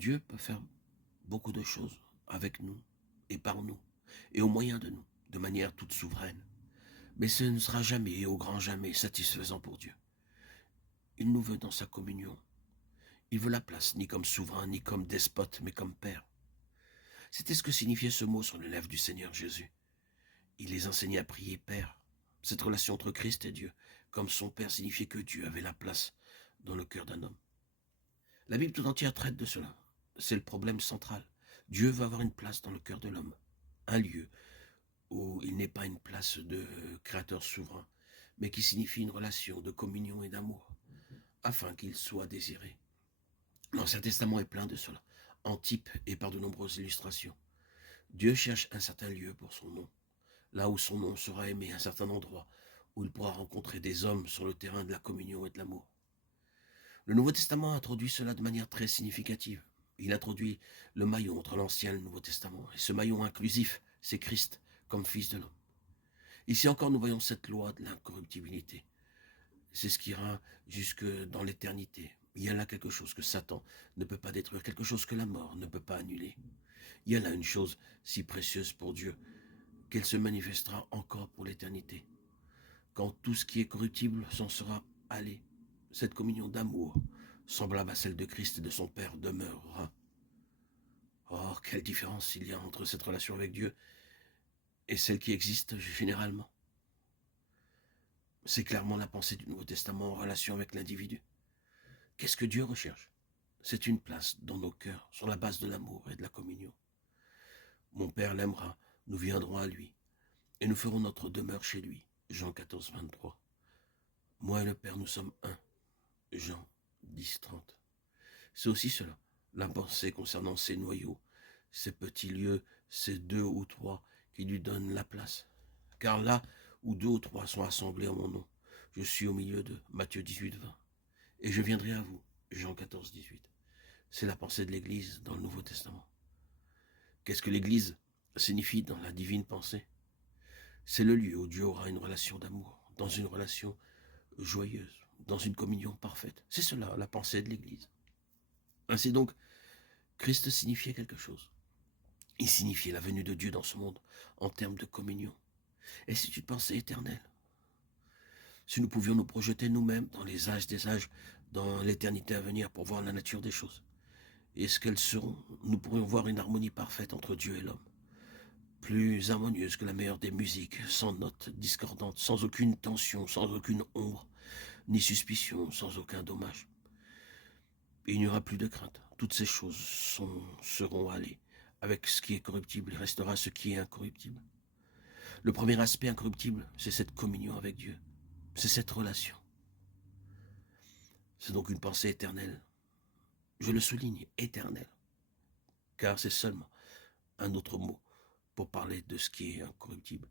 Dieu peut faire beaucoup de choses avec nous et par nous et au moyen de nous, de manière toute souveraine. Mais ce ne sera jamais et au grand jamais satisfaisant pour Dieu. Il nous veut dans sa communion. Il veut la place, ni comme souverain, ni comme despote, mais comme Père. C'était ce que signifiait ce mot sur les lèvres du Seigneur Jésus. Il les enseignait à prier Père. Cette relation entre Christ et Dieu, comme son Père, signifiait que Dieu avait la place dans le cœur d'un homme. La Bible tout entière traite de cela. C'est le problème central. Dieu veut avoir une place dans le cœur de l'homme. Un lieu où il n'est pas une place de créateur souverain, mais qui signifie une relation de communion et d'amour, afin qu'il soit désiré. L'Ancien Testament est plein de cela, en type et par de nombreuses illustrations. Dieu cherche un certain lieu pour son nom, là où son nom sera aimé, un certain endroit où il pourra rencontrer des hommes sur le terrain de la communion et de l'amour. Le Nouveau Testament introduit cela de manière très significative. Il introduit le maillon entre l'Ancien et le Nouveau Testament. Et ce maillon inclusif, c'est Christ comme Fils de l'homme. Ici encore, nous voyons cette loi de l'incorruptibilité. C'est ce qui ira jusque dans l'éternité. Il y a là quelque chose que Satan ne peut pas détruire, quelque chose que la mort ne peut pas annuler. Il y a là une chose si précieuse pour Dieu, qu'elle se manifestera encore pour l'éternité. Quand tout ce qui est corruptible s'en sera allé, cette communion d'amour, semblable à celle de Christ et de son Père, demeurera. Or, quelle différence il y a entre cette relation avec Dieu et celle qui existe généralement. C'est clairement la pensée du Nouveau Testament en relation avec l'individu. Qu'est-ce que Dieu recherche? C'est une place dans nos cœurs, sur la base de l'amour et de la communion. Mon Père l'aimera, nous viendrons à lui, et nous ferons notre demeure chez lui. Jean 14, 23. Moi et le Père, nous sommes un. Jean 10, 30. C'est aussi cela, la pensée concernant ces noyaux, ces petits lieux, ces deux ou trois qui lui donnent la place. Car là où deux ou trois sont assemblés en mon nom, je suis au milieu d'eux. Matthieu 18, 20. Et je viendrai à vous. Jean 14, 18. C'est la pensée de l'Église dans le Nouveau Testament. Qu'est-ce que l'Église signifie dans la divine pensée? C'est le lieu où Dieu aura une relation d'amour, dans une relation joyeuse, dans une communion parfaite. C'est cela, la pensée de l'Église. Ainsi donc, Christ signifiait quelque chose. Il signifiait la venue de Dieu dans ce monde, en termes de communion. Et c'est une pensée éternelle. Si nous pouvions nous projeter nous-mêmes dans les âges des âges, dans l'éternité à venir pour voir la nature des choses, et ce qu'elles seront, nous pourrions voir une harmonie parfaite entre Dieu et l'homme, plus harmonieuse que la meilleure des musiques, sans notes discordantes, sans aucune tension, sans aucune ombre, ni suspicion, sans aucun dommage. Et il n'y aura plus de crainte. Toutes ces choses seront allées. Avec ce qui est corruptible, il restera ce qui est incorruptible. Le premier aspect incorruptible, c'est cette communion avec Dieu. C'est cette relation. C'est donc une pensée éternelle. Je le souligne, éternelle. Car c'est seulement un autre mot pour parler de ce qui est incorruptible.